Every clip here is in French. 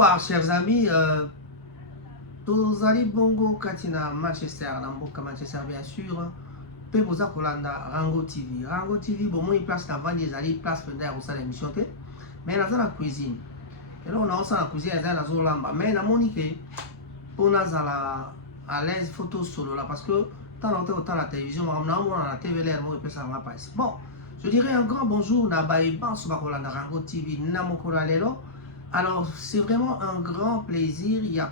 Bonsoir chers amis, tozali bongo katina Manchester, na mboka Manchester bien sûr. Pe boza kolanda Rango TV. Rango TV bon une place na vandi ezali place penda ya kosala émission te. Mais naza na cuisine. Et là on a aussi la cuisine ezali na zolamba. Mais na monike pour nazala à l'aise photo solo là parce que tant longtemps autant la télévision, on a la TV l'air moi peut ça va pas. Bon, je dirais un grand bonjour na baïban sur kolanda Rango TV na mokolo lelo. Alors, c'est vraiment un grand plaisir. Il y a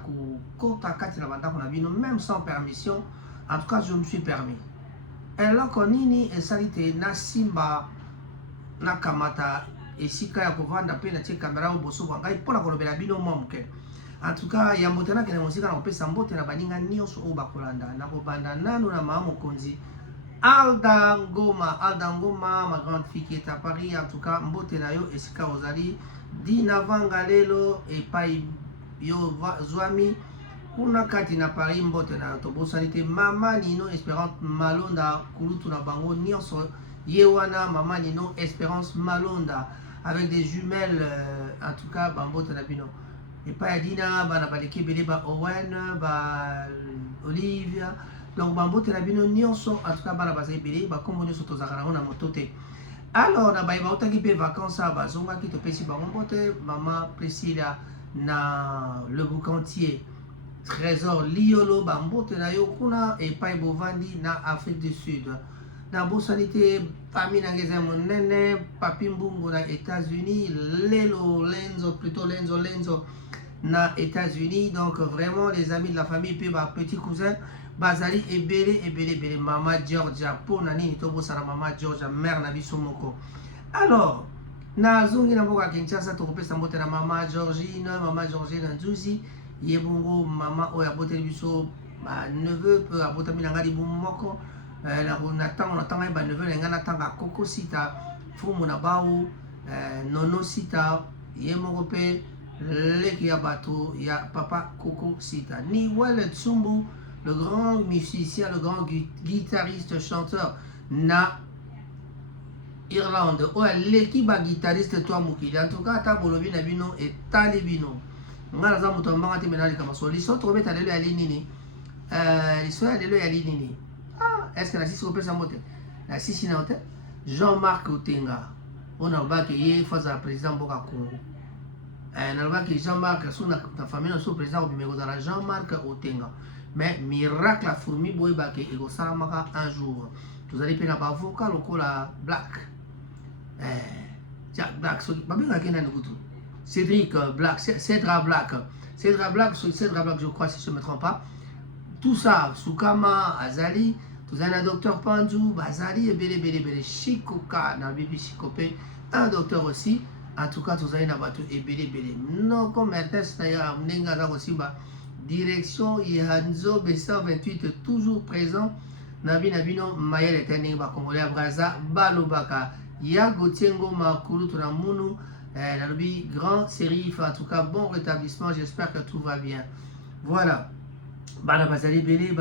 même sans permission. En tout cas, je me suis permis. Et là, konini et salite na simba na kamata et sika ya kovanda pe na tie caméra au bosso bangai pour la kolobela bino momke. En tout cas, il y a mbotena ke na musika na pesa mbote na baninga nyonso o bakolanda na kobanda nanu na mama konzi. Alda Ngoma, ma grande fille qui est à Paris. En tout cas, mbote na yo et sika ozali. Dina Vangalelo et Pai Yo Zwami kuna kati na Paris mbote na tobo sanité Mama Nino Espérance Malonda Kulutu na bango nyonso Yewana Mama Nino Espérance Malonda avec des jumelles en tout cas bambote na bino et Pai Dina bana baleki bele ba Owen ba Olivia donc bambote na bino nyonso en tout cas bana bazai bele ba kombo nyonso tozakana na motote. Alors, na baïba otaki pe vacances à bazonga qui te pesi bangote maman Priscilla na le boucantier trésor liolo bambote na yo kuna et pai bovandi na Afrique du Sud na bosanité famille na ngeza monene papi mbungu na États-Unis lelo lenzo na États-Unis donc vraiment les amis de la famille pe ba petit cousin bazali ebele mama Georgia pour nani tobo sara mama Georgia mère na biso moko. Alors na zungi na mboka Kinshasa to kopesa mbote na mama Georgine Nzuzi yebongo mama oya bote biso ba neveu peu abota milanga di moko na tanga ba neveu nga na tanga koko sita fumu na baou nono sita yemoko pe leki ya bato ya papa koko sita ni wale tsumbu le grand musicien, le grand guitariste, chanteur na Irlande. Oh, l'équipe guitariste toi mukili. En tout cas, ta bolobi na bino et talibino. Ngala za muto mbanga te menali kama so. Liso trobe ta lelo ya linini. Liso ya lelo ya linini. Ah, est-ce que na sisi kopesa mote? Na sisi na hote? Jean-Marc Otenga. On a ba ke ye faza président Boka Congo. Na ba ke Jean-Marc so na famille na so président obimeko za Jean-Marc Otenga. Mais miracle a fourmi boy bake ego salamaka un jour. Vous allez payer la vocal au la Black. Jack Black, so babinga kena ngutu. Cédric Black, Cédra Black, je crois si je ne me trompe pas. Tout ça, Soukama, Azali, tout un docteur Panjou, Bazali et Bele, Chikoka, Nabibi Chikope, un docteur aussi. En tout cas, tout ça, il y a et Bele. Non, comme Mertes, d'ailleurs, Mnenga aussi, direction Ihanzo B128 toujours présent. Nabino Mayel est un congolais à Braza, Balobaka, Yago Tiengo Makulu Tunamunu, Nalobi grand sérif, en tout cas bon rétablissement, j'espère que tout va bien. Voilà. Balabazali Bele,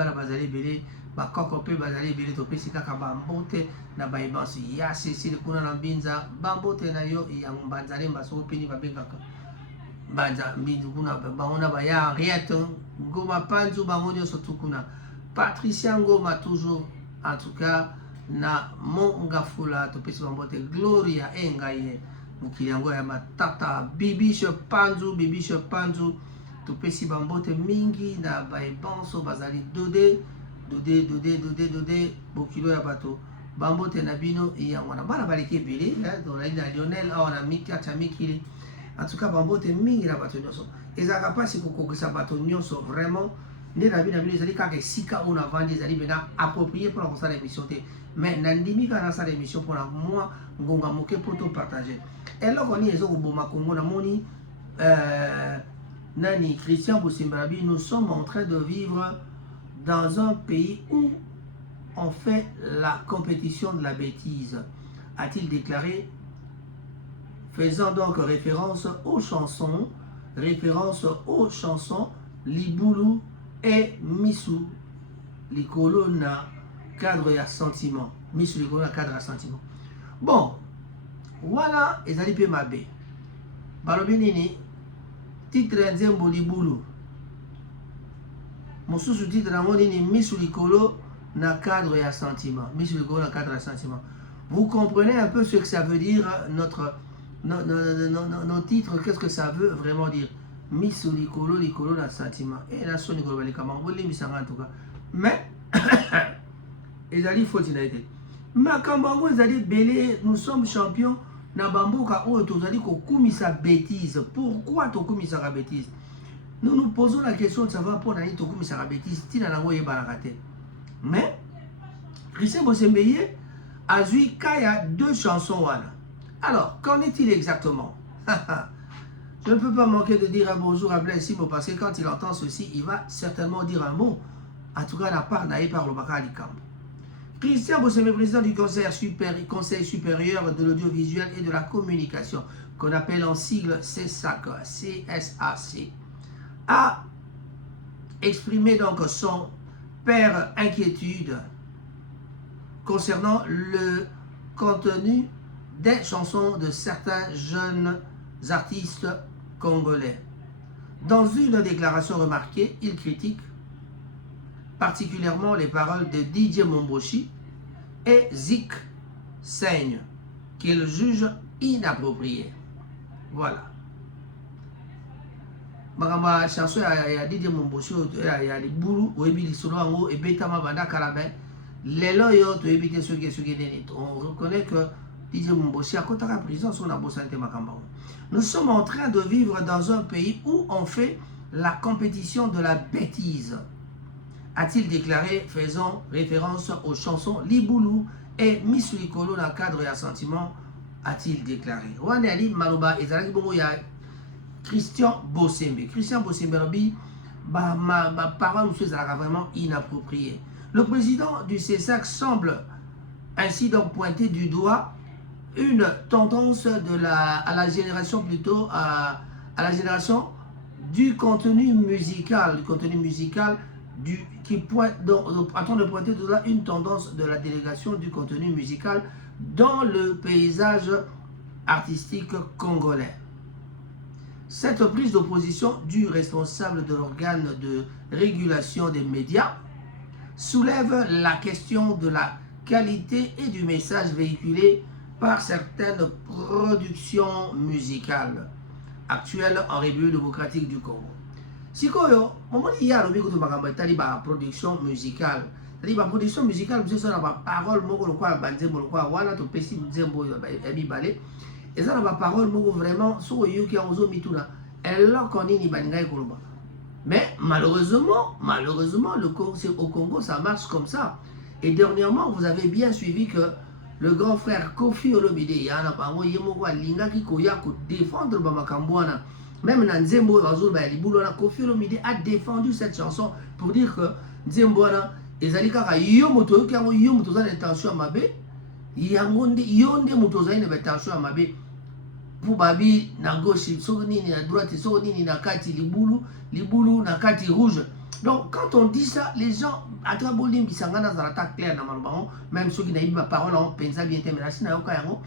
Bakokope Bazali Bele, Topesika Kabambote, Nabaibansi, Yassi, le Kuna Nambinza, Bambote Nayo, Yambanzale, Baso, Pini Babekaka. Banza mbidukuna baona baya Riet Ngoma Panzu bangonyo sotukuna Patricia Ngoma toujours en tout cas na Mongafula to pesi bambote Gloria Engaye mukili yango ya matata Bibisho Panzu to pesi bambote mingi na baibanso bazali dode bokilo ya bato bambote na bino yango na bana baleke bele to na Lionel awana mikata mikili. En tout cas, bambote mingi na bato nyonso. Ezaka pasi kokokisa bato nyonso vraiment. Nde na bino ezali kaka sika on a vendu ezali bena approprié pour la émission te. Mais nandimi kana sa émission pour moi ngonga moke pour tout partager. Et là on y ezo boma Congo na moni nani Christian Bosimbabi, nous sommes en train de vivre dans un pays où on fait la compétition de la bêtise, a-t-il déclaré. Faisant donc référence aux chansons Libulu et Misu, Likolo na cadre ya sentiment. Misu Likolo na cadre ya sentiment. Bon, voilà, ezali pe mabe. Balobi nini, titre ya Nzembo Libulu. Mosusu titre na ngoni ni Misu Likolo na cadre ya sentiment. Misu Likolo na cadre ya sentiment. Vous comprenez un peu ce que ça veut dire nos titres, qu'est-ce que ça veut vraiment dire? Misu Likolo, Likolo na sentiment. Et la son Likolo balikama, on les misanga en tout cas. Mais ezali faute na été. Makambango ezali belé, nous sommes champions na bamboka oyo tozali kokumisa bêtise. Pourquoi tokumisa la bêtise? Nous nous posons la question de savoir pour nani tokumisa la bêtise tina nango yeba na kate. Mais Christian Bosembeye a joué kaya 2 chansons wana. Alors, qu'en est-il exactement? Je ne peux pas manquer de dire un bonjour à Blaise Simbo parce que quand il entend ceci, il va certainement dire un mot. En tout cas, la part naïe par le Bakali Kambo. Christian Bosembeye, président du Conseil supérieur de l'audiovisuel et de la communication, qu'on appelle en sigle CSAC, a exprimé donc son père inquiétude concernant le contenu des chansons de certains jeunes artistes congolais. Dans une déclaration remarquée, il critique particulièrement les paroles de DJ Momboshi et Zik Seigne, qu'il juge inappropriées. Voilà. Magamba chanson ya DJ Momboshi ya libulu oyebi lisolo yango ebetama banda kalabe lelo yo toyebi soki nini. On reconnaît que DJ Momboshi a kotaka prison sur la bosanté makamba. Nous sommes en train de vivre dans un pays où on fait la compétition de la bêtise, a-t-il déclaré, faisant référence aux chansons Libulu et Miss Likolo dans le cadre et sentiment, a-t-il déclaré. Rwanda Ali Maloba ezalaki bongo ya Christian Bosembeye. Christian Bosembeye, ma parole monsieur ezalaka vraiment inappropriée. Le président du CSAC semble ainsi donc pointer du doigt une tendance à la génération plutôt à la génération du contenu musical, qui pointe en train de pointer de là une tendance de la délégation du contenu musical dans le paysage artistique congolais. Cette prise d'opposition du responsable de l'organe de régulation des médias soulève la question de la qualité et du message véhiculé par certaines productions musicales actuelles en République démocratique du Congo. Sikoyo, moment il y a le micro de production musicale. C'est-à-dire la production musicale, vous savez, la parole, moko quoi, banzembo quoi, wala to pesi nzembo ebi balé. Et ça la parole moko vraiment so yo ki onzo mituna. Elle là koni ni baninga ekoloba. Mais malheureusement, au Congo, ça marche comme ça. Et dernièrement, vous avez bien suivi que le grand frère Kofi Olomide, yana pango yemoko alinga ki koya ko défendre Bamakambwana. Même dans Nzembo, Kofi Olomide a défendu cette chanson pour dire que Nzembo, ezali kaka yo moto yo kango yo moto za intention mabe, yangonde yonde moto za une intention mabe. Pour babi na gauche, so nini na droite, so nini na kati libulu na kati rouge. Donc quand on dit ça, les gens à travers bolim bisangana dans l'attaque claire na malbango, même ceux qui n'ont pas parole en pensa bien terminé na yokayango.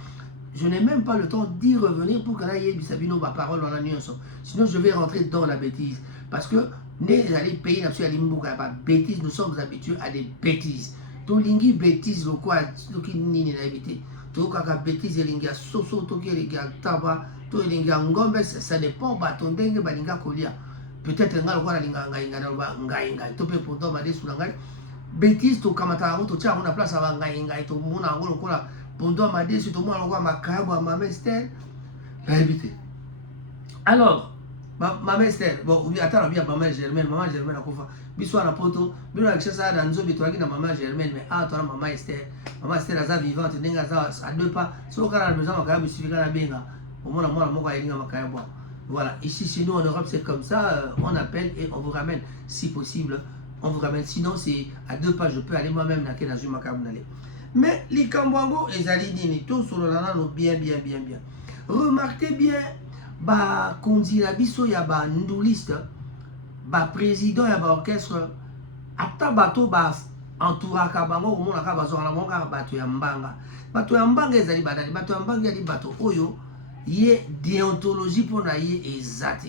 Je n'ai même pas le temps d'y revenir pour que là y ait bisabino ba parole en la nuance. Sinon je vais rentrer dans la bêtise parce que les allez payer absolument pas bêtise, nous sommes habitués à des bêtises. To lingi bêtise lo quoi to ki nini na éviter. To kaka bêtise linga soso to ki linga taba to linga ngombe ça dépend ba ton dengue ba linga kolia. Peut-être nga lo kwa linga ngai to pe pourtant ba desu ngai bêtise to kamata to tia on a place à ngai to mona ngolo kola pendant ma décision, tout le monde a ma carrière, ma mère, éviter. Alors, ma mère, bon, oui, attends, bien, maman Germaine, a quoi bisous à la poto, bien, avec ça, dans nos habitudes, dans maman Germaine, mais ah, toi, maman Esther, à vivante, à 2 pas, sur le cas de la maison, on suffit à la benga. Au moins, moi, ma carrière. Voilà, ici, chez nous, en Europe, c'est comme ça, on appelle et on vous ramène, si possible, on vous ramène. Sinon, c'est à 2 pas, je peux aller moi-même, dans la ma carrière. Mais les Kambwango et Zalidini, tout sur le nana, bien. Remarquez bien, bah, Kondi Nabiso, y a bah, ndouliste, bah, président, y a bah, orchestre, ata bato, bah, entoura Kabango, au monde, à Kabazo, à la monga, bato Yambanga. Bato Yambanga, Zali Badali, bato Yambanga, Yali bato Oyo, y a déontologie pour naïe et zate.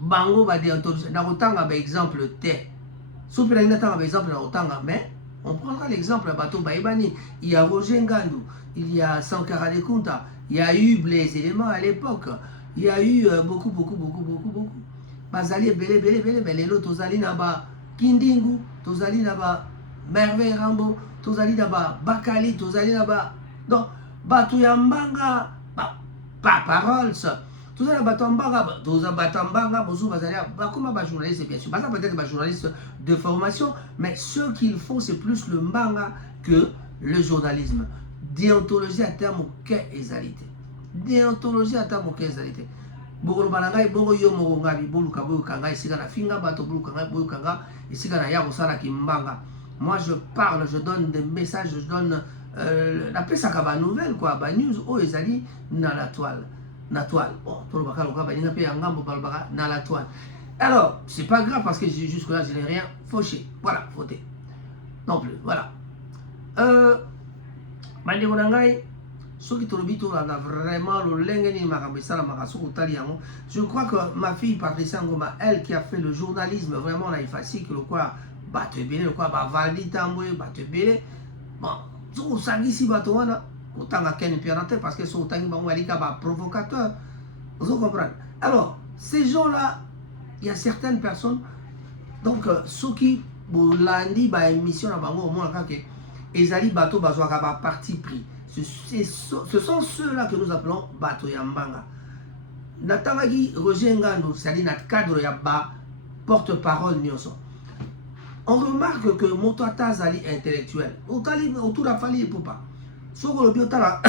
bango ba déontologie na kotanga ba exemple te soki na ngatanga ba exemple na kotanga mais on prendra l'exemple bato baibani il y a Roger Ngandou il y a Sankara Lekunta il y a eu Blaise Éléments à l'époque il y a eu beaucoup bazali belé mais lelo tozali na ba Kindingu tozali na ba Merveille Rambo tozali na ba Bakali tozali na ba donc bato ya mbanga pas parole ça tout ça batambanga bonjour bazania comme ba journaliste bien sûr pas peut-être ba journaliste de formation mais ce qu'ils font c'est plus le mbanga que le journalisme déontologie à terme aucun ezalité déontologie à terme aucun ezalité bokolo banangai bongo yo moko ngabi boluka boyoka ngai sika na finga bato boluka ngai boyoka nga esika na ya kosala kimbanga moi je parle je donne des messages je donne napesaka ba nouvelle quoi ba news oyo ezali na la toile bon tout le bakalo ka baninga pe ngambo balbaka na la toile alors c'est pas grave parce que jusque là je n'ai rien fauché voilà fauté non plus voilà bande konangai soki tolobi to na vraiment le lengeni makambo sala makasuko tali yango je crois que ma fille Patricia Ngoma elle qui a fait le journalisme vraiment na efasi que le quoi bato ebele le quoi ba Valdi Tambwe bato ebele bon so sangisi bato wana autant à Ken Pianate parce que sont autant ba provocateur vous comprenez alors ces gens là il y a certaines personnes donc ceux qui bolandi ba émission na bango au moins quand que ezali bato bazwaka ba parti pris ce sont ceux-là que nous appelons bato yambanga natangaki Roger Ngandou c'est-à-dire na cadre ya ba porte-parole nyonso on remarque que Motata zali intellectuel autour la famille pour pas soko lobi otala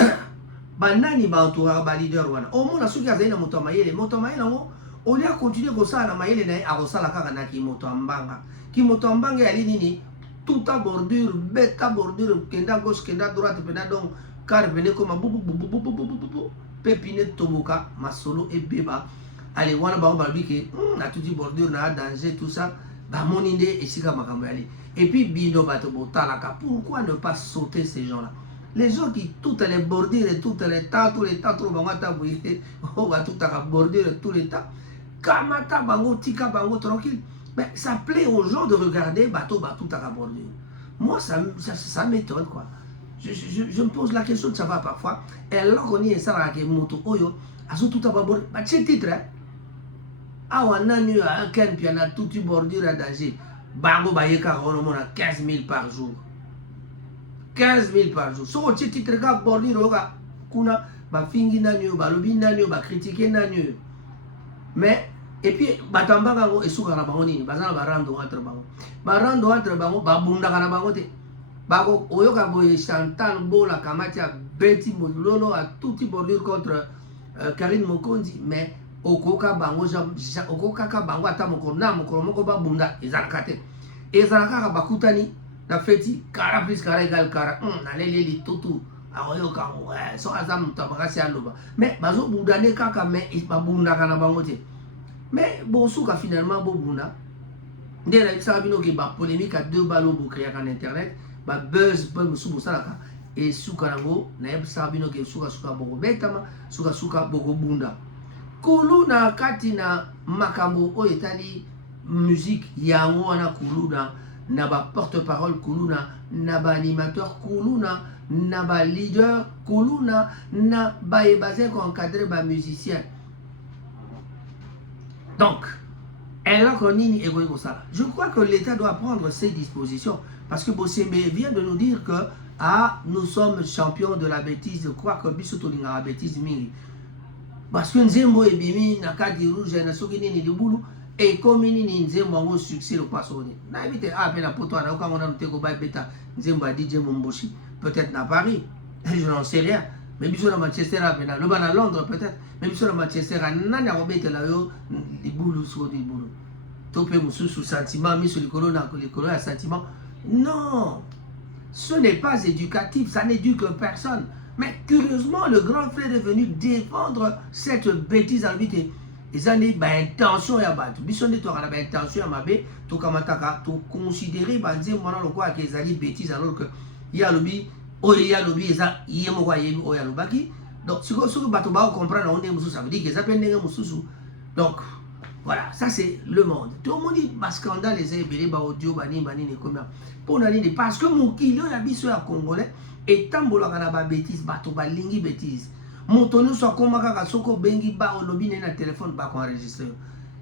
banani ba entourage ba leader wana omona soki azali na moto mayele ngo on a continué kosala na mayele na akosala kaka na ki moto mbanga ya nini tout à bordure beta bordure kenda gauche kenda droite pena donc car venez comme pépine toboka masolo et beba allez wana ba balbi ke na tout bordure na danger tout ça ba moninde esika makambo yali et puis bino bato botalaka pourquoi ne pas sauter ces gens là les gens qui toutes les bordures et tous les temps trop bangata bouillé on va tout à bordure tous les temps kamata bango tika bango tranquille mais ça plaît aux gens de regarder bateau tout à bordure moi ça m'étonne quoi je me pose la question de savoir parfois et là qu'on y est ça là que moto oyo azo tout à bordure bah c'est titre awa nanu a ken piana tout bordure à danger bango bayeka on a 15 000 par jour 15 000 par jour. So tu titre ka bordure oka kuna ba fingi nanu ba lobi nanu ba critiquer nanu. Mais et puis batambanga ngo esuka na bango nini bazana barando entre bango. Barando entre bango ba bunda kana bango te. Bako oyoka boye Chantal Bola Kamatia Betty Mololo a tout bordure contre Karine Mokondi mais okoka bango okoka ka bango ata moko ba bunda ezalaka te. Ezalaka bakutani na feti kara plus kara égal kara na leli tutu ayo ka so azam tabakasi aloba mais bazo bundane kaka mais ba bunda kana bango te mais bon souka finalement bo bunda ndela ça bino ke ba polémique à deux balles bo créer en internet ba buzz ba musubu salaka et souka nango na yeb ça bino ke souka boko betama souka boko bunda kuluna kati na makambo o etali musique yango na kuluna na ba porte-parole kuluna na ba animateur kuluna na ba leader kuluna na ba basé ko encadrer ba musicien donc je crois que l'État doit prendre ses dispositions parce que Bossembe vient de nous dire que nous sommes champions de la bêtise je crois que biso linga la bêtise mingi parce que nzembo ebimi na kadi rouge na soki nini libulu et comme ni nzembo ngo succès le poissonné na éviter na poto na okango na nteko ba beta nzembo a DJ Momboshi peut-être na Paris je n'en sais rien mais biso na Manchester apena le bana Londres peut-être mais biso na Manchester nani akobeta la yo libulu so libulu topé mususu sentiment mis sur le colonne à sentiment non ce n'est pas éducatif ça n'éduque personne mais curieusement le grand frère est venu défendre cette bêtise arbitre les années ba intention ya bato biso nde to kana ba intention ya mabe to kamataka to considérer ba nzembo na lokwa ke ezali bêtise alors que ya lobi oya lobi eza yemo kwa yebi oya lobaki donc ce que bato ba comprendre on est mususu ça veut dire que ça peut ndenge mususu donc Voilà, ça c'est le monde. Tout le monde dit, scandale, les ébélés, audio, bani, combien. Pour n'aller parce que mon kilo, il y a biso à Congolais, et tambola kana ba bêtise, bato ba lingi bêtise. Mon tonneau soit comme kaka soko bengi ba olobi na téléphone ba ko enregistrer.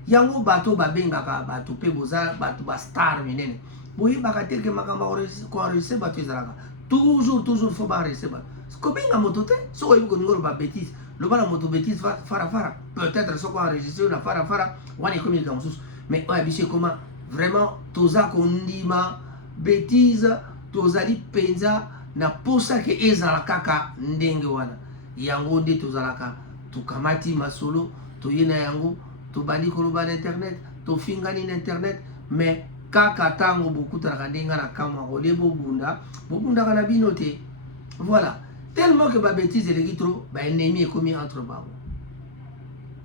Yango bato ba benga ka bato pe boza bato ba star minene. Boyi ba ka telke makamba ko enregistrer bato ezalaka. Toujours faut ba enregistrer ba. Ko benga moto te, so ko ko ngoro ba bêtise. Le bas la moto bêtise fara. Peut-être soko enregistrer na fara. Wani comme il dans sous. Mais ouais, biché comment vraiment toza kondima bêtise tozali penza na posa ke ezala kaka ndenge wana yango nde tozalaka tukamati masolo toyena yango tobandi koloba na internet tofingani na internet mais kaka tango bokutalaka ndenge na kamwa kole bobundaka na bino te. Voilà, tellement que babétise eleki trop baennemi ekomi entre bango.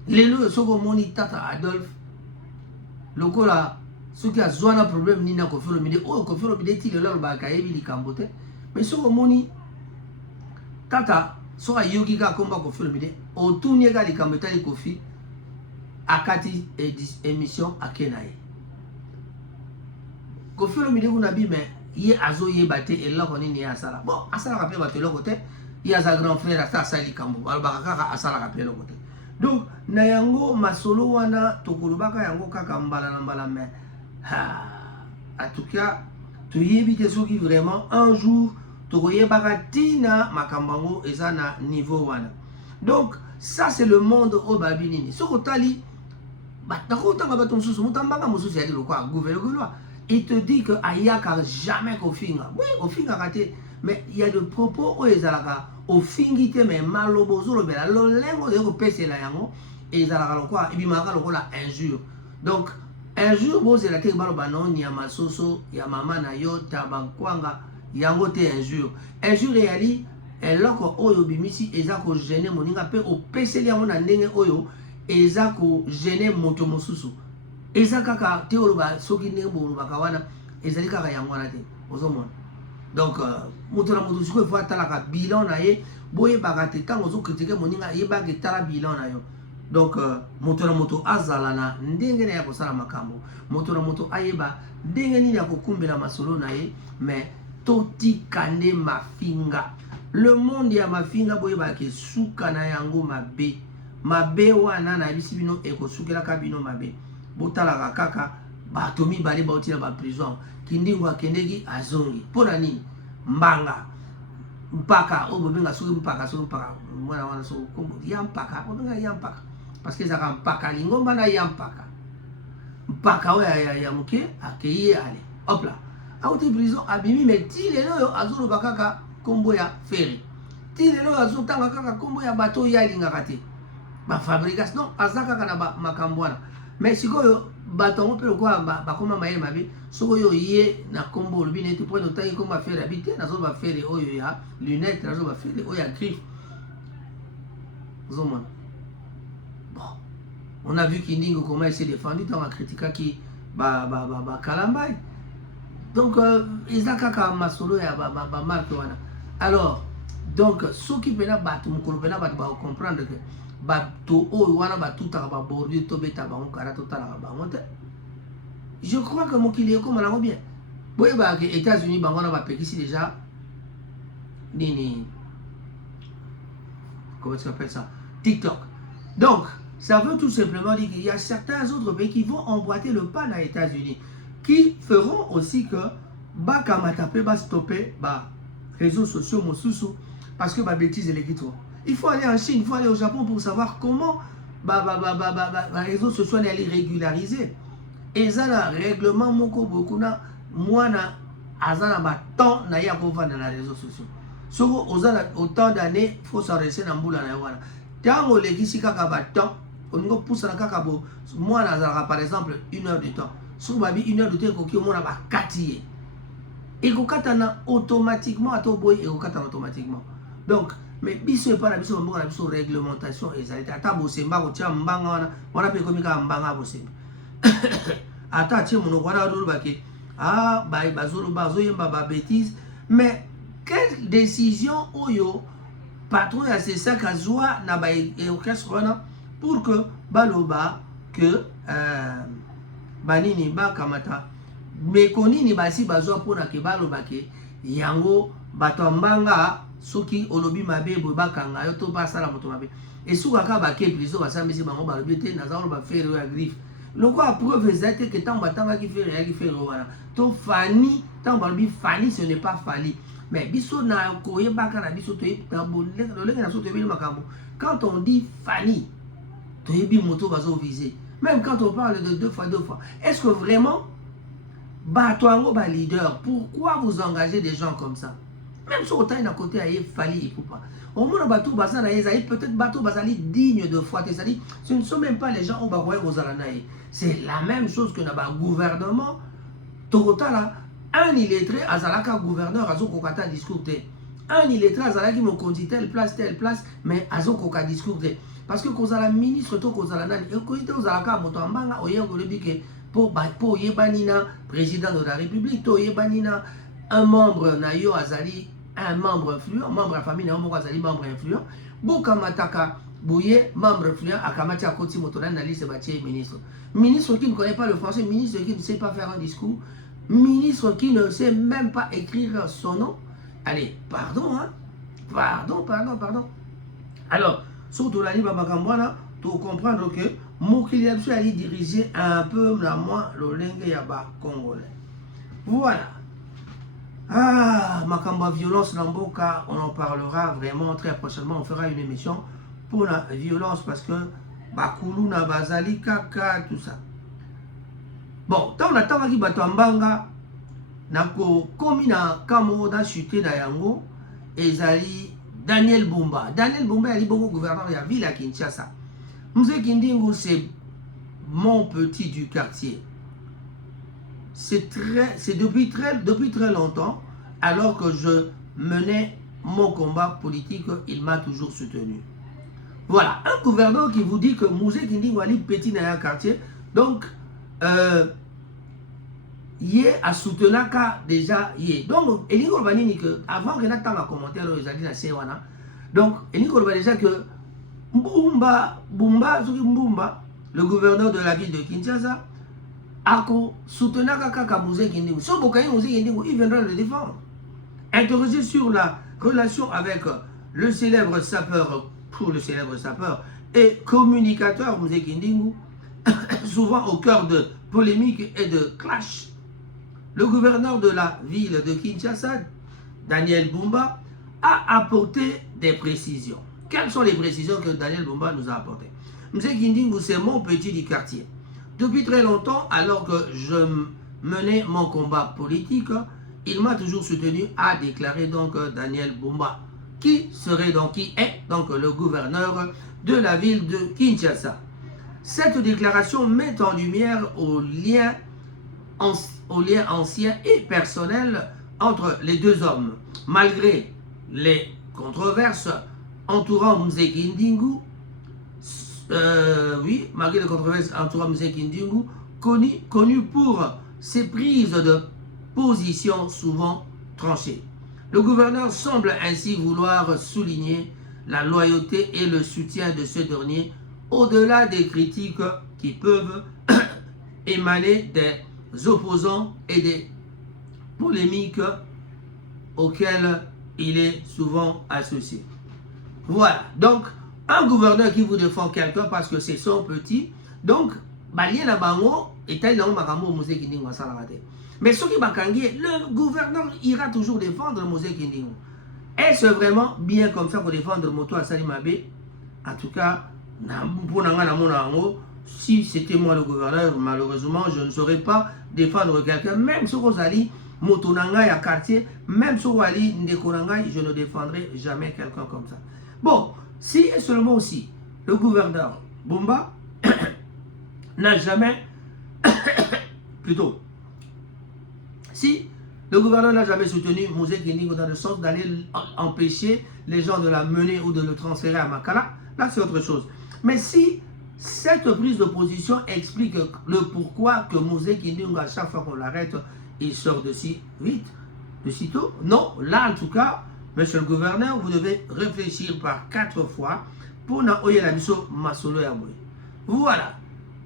Lelo soko omoni tata Adolphe lokola soki azwana problème nini na Koffi Olomide oyo Koffi Olomide ti lelo alobaka ayebi likambo te, mais soki omoni tata soki ayoki kaka komba Koffi Olomide otuni eka likambo etali Koffi akati émission ake na ye Koffi Olomide kuna bi mais ye azoyeba te eloko nini ye asala. Bon, asalaka mpe bato eloko te, ye aza grand frère ata asala likambo alobaka kaka asalaka mpe eloko te. Donc na yango masolo wana tokolobaka yango kaka mbala na mbala, mais en tout cas toyebi te soki vraiment un jour tokoyebaka tina makambango eza na niveau wana. Donc ça c'est le monde au babinini. Soko tali batakotanga bato mosusu mutambanga mosusu yali lokwa gouvernement il te dit que ayaka jamais kofinga. Oui, kofinga kate, mais il y a des propos où ezalaka ofingi te mais malobozo lobela lolengo de ko pesela yango ezalaka lokwa ebimaka lokola injure. Donc injure bozela te baloba non ya masoso ya mama na yo tabankwanga yango te injure. Injure yali eloko oyo bimisi eza ko gêner moninga pe opeseli yango na ndenge oyo eza ko gêner moto mosusu. Eza kaka te oloba soki ndenge bolobaka wana ezali kaka yango wana te ozomona. Donc moto na moto sikoyo fois talaka bilan na ye boyebaka te ntango ozocritique moninga yebaka etala bilan na yo. Donc moto na moto azala na ndenge na ya kosala makambo, moto na moto ayeba ndenge nini ya kokumbela masolo na ye, mais totika nde mafinga. Le monde ya mafinga boyebaka suka na yango mabe wana na bisi bino ekosukelaka bino mabe. Botalaka kaka bato mibale bauti na ba prison kindingo akendeki azongi pona nini mbanga mpaka obobenga soki mpaka mwana wana so kombo ya mpaka obenga ya mpaka parce que zaka mpaka lingomba na ya mpaka oya ya muke akeye ale hop là auti prison abimi mais ti lelo azolo bakaka kombo ya ferry ti lelo azotanga kaka kombo ya bato ya lingaka te ba fabrication non azaka kana ba makambwana. Mais si vous baton pe quoi ba koma maye mabe soko yo ye na kombo lobi ne tu prends autant comme va faire habiter na zo ba faire oyo ya lunette na zo ba faire oyo ya griffe zoma. Bon, on a vu Kindingo comment il s'est défendu dans la critique qui ba Kalambay. Donc ezaka ka masolo ya ba marque wana. Alors donc ceux qui pena ba tu mukolo pena ba comprendre que bato oyo wana batutaka babordio tobeta bango kara totalaka bango te. Je crois que mokili ekoma nango bien boyebaka ke États-Unis bango na bapekisi déjà nini comment tu appelles ça TikTok. Donc ça veut tout simplement dire qu'il y a certains autres pays qui vont emboîter le pas aux États-Unis qui feront aussi que bakamata pe ba stopper ba réseaux sociaux mosusu parce que ba bêtise les kitwa. Il faut aller en Chine, il faut aller au Japon pour savoir comment les réseaux sociaux sont régularisés. Et ça, le règlement, beaucoup na moana azana ba temps na ya ko vendre na réseaux sociaux. Soko ozana autant d'années faut s'arrêter na mbula na wana. Tango lekisi kaka ba temps, on go pousse na kaka bo moana azala par exemple 1 heure de temps. Soko babi 1 heure de temps ko ki mona ba katiye. Et ko katana automatiquement ato boy et ko katana automatiquement. Donc mais biso pas la biso mbongo na biso réglementation ezalita ata bosemba ko tia mbanga wana pe komika mbanga bosemba. Ata tie monoko wana lobaki bazolo bazoyemba ba bêtise, mais quelle décision oyo patron ya c'est ça kazwa na ba orchestre wana pour que baloba que banini bakamata mekonini basi bazwa mpona ke balobake yango bato ya mbanga soki olobi mabe boye bakanga yo to basala moto mabe esukaka bake priso basambisi bango balobi te naza koloba fere oyo ya griffe lokola preuve eza te ke ntango batangaki fere eyaki fere wana to fani ntango balobi fani ce n'est pas fali mais biso na koyebaka na biso lolenge na biso toyebi makambo quand on dit fani toyebi moto bazovise même quand on parle de deux fois est-ce que vraiment bato yango ba leader pourquoi vous engagez des gens comme ça même si autant à côté aye fali et pas au moins bato baza na ezali peut-être bato bazali digne de foi c'est-à-dire ce ne sont même pas les gens au bakoye kozala na ye c'est la même chose que na ba gouvernement tokotala un illettré azalaka gouverneur azokokata discours te un illettré azalaki mokonzi telle place mais azokoka discours te parce que kozala ministre to kozala nani ekoki te ozalaka moto ya mbanga oye kolobi ke po oyebani na président de la république to oyebani na un membre na yo azali un membre influent membre ya famille na yo moko azali membre influent bokamataka boye membre influent akamati akoti moto nani na liste batie ministre qui ne connaît pas le français, ministre qui ne sait pas faire un discours, ministre qui ne sait même pas écrire son nom. Allez, pardon, hein? Pardon. Alors, surtout la Libre Bakambwana, pour comprendre que Mokiliabsu allait diriger un peu la moins le Lengue Yaba congolais. Voilà. Ah, Makamba violence Namboka, on en parlera vraiment très prochainement. On fera une émission pour la violence parce que Bakulu na bazali kaka tout ça. Bon, tant on attend ki bato mbanga nako komi na kamo da chuté na yango ezali Daniel Bumba. Daniel Bumba est bon gouverneur de la ville à Kinshasa. Mzee Kindingu c'est mon petit du quartier. C'est depuis très longtemps, alors que je menais mon combat politique, il m'a toujours soutenu. Voilà, un gouverneur qui vous dit que Mzee Kindingu est petit dans un quartier, donc il est à soutenir déjà. Donc, il y a avant que nous un commentaire, donc il y a déjà que Mbumba, le gouverneur de la ville de Kinshasa, a soutenu Mzee Kindingu. Si Mzee Kindingu, il viendra le défendre. Interrogé sur la relation avec le célèbre sapeur, et communicateur Mzee Kindingu, souvent au cœur de polémiques et de clash, le gouverneur de la ville de Kinshasa, Daniel Bumba, a apporté des précisions. Quelles sont les précisions que Daniel Bumba nous a apportées? Mzee Kindingu, c'est mon petit du quartier. Depuis très longtemps, alors que je menais mon combat politique, il m'a toujours soutenu, a déclaré donc Daniel Bumba, qui est donc le gouverneur de la ville de Kinshasa. Cette déclaration met en lumière aux liens anciens et personnels entre les deux hommes. Malgré les controverses entourant Mzee Kindingu, connu pour ses prises de position souvent tranchées. Le gouverneur semble ainsi vouloir souligner la loyauté et le soutien de ce dernier au-delà des critiques qui peuvent émaner des opposants et des polémiques auxquelles il est souvent associé. Voilà, donc un gouverneur qui vous défend quelqu'un parce que c'est son petit, donc mais ce qui le gouverneur ira toujours défendre Mzee Kindingu. Est-ce vraiment bien comme ça pour défendre Moto Asali Mabe? En tout cas, si c'était moi le gouverneur, malheureusement, je ne saurais pas défendre quelqu'un. Même sur Rosali, Moto Nanga à quartier, même sur Wali Ndekonanga, je ne défendrai jamais quelqu'un comme ça. Bon, si et seulement aussi le gouverneur Bumba n'a jamais plutôt si le gouverneur n'a jamais soutenu Mzee Kindingu dans le sens d'aller empêcher les gens de la mener ou de le transférer à Makala, là c'est autre chose. Mais si cette prise de position explique le pourquoi que Mzee Kindingu, à chaque fois qu'on l'arrête, il sort de si vite, de si tôt, non, là en tout cas, monsieur le gouverneur, vous devez réfléchir par 4 fois pour n'aoyer la mission Masolo Yaboy. Voilà.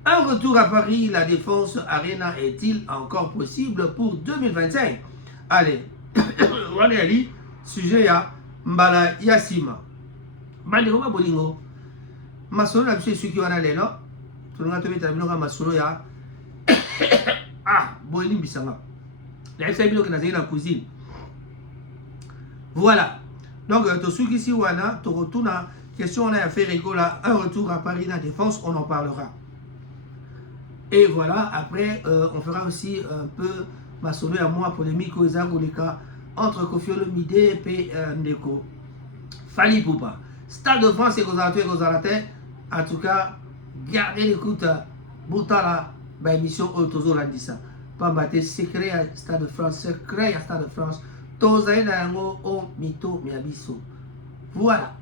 Un retour à Paris, la Défense Arena est-il encore possible pour 2025? Allez, on est allé, sujet ya Mbala Yassima. Bandeko ba bolingo. Masolo na biso suki wana lelo. Tulunga tobeta binoka masolo ya boyeli bisanga. La esa bino na na cuisine. Voilà. Donc to suki si wana to retourna question on a fait rigola un retour à Paris la Défense, on en parlera. Et voilà, après on fera aussi un peu masolo à moi polémique aux Agoleka entre Koffi Olomide et Ndeko Fally Ipupa. Stade de France et Kozalaté, en tout cas, gardez l'écoute. Boutala, bah émission Otozo Landissa. Pas maté secret à Stade de France, secret à Stade de France. Tozaï Nango O Mito Miabiso. Voilà.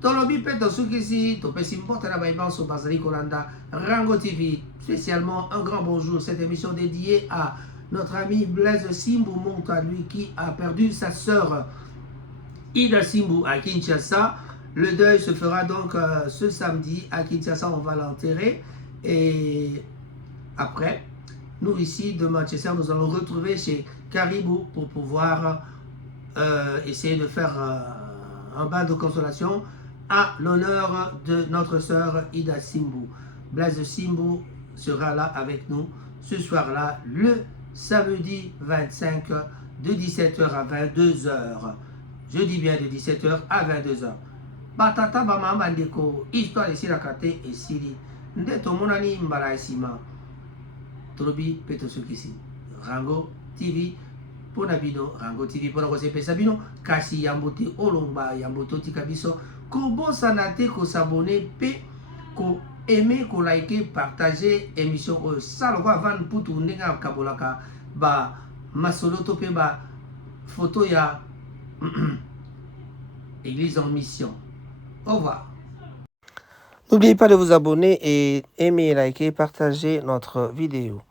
Tolobi Peto Sukisi, Topesimpo Tanabaïban sur Bazali Kolanda, Rango TV. Spécialement un grand bonjour. Cette émission dédiée à notre ami Blaise Simbou Monta, lui qui a perdu sa sœur Ida Simbou à Kinshasa. Le deuil se fera donc ce samedi à Kinshasa, on va l'enterrer. Et après, nous ici de Manchester, nous allons retrouver chez Caribou pour pouvoir essayer de faire un bal de consolation à l'honneur de notre sœur Ida Simbou. Blaise Simbou sera là avec nous ce soir-là, le samedi 25 de 17h à 22h. Je dis bien de 17h à 22h. Batata bama bandeko, histoire ici la kate et siri. Ndeto monani mbala esima. Tolobi peto sukisi. Rango TV pour Nabino, Rango TV pour Nako Sepe Sabino, kasi yambote olongba yamboto tikabiso. Kobo sanate ko s'abonner pe ko aimer ko liker partager émission o salo kwa van putu ndenga kabolaka ba masolo to pe ba photo ya Église en mission. Au revoir. N'oubliez pas de vous abonner et aimer, liker, partager notre vidéo.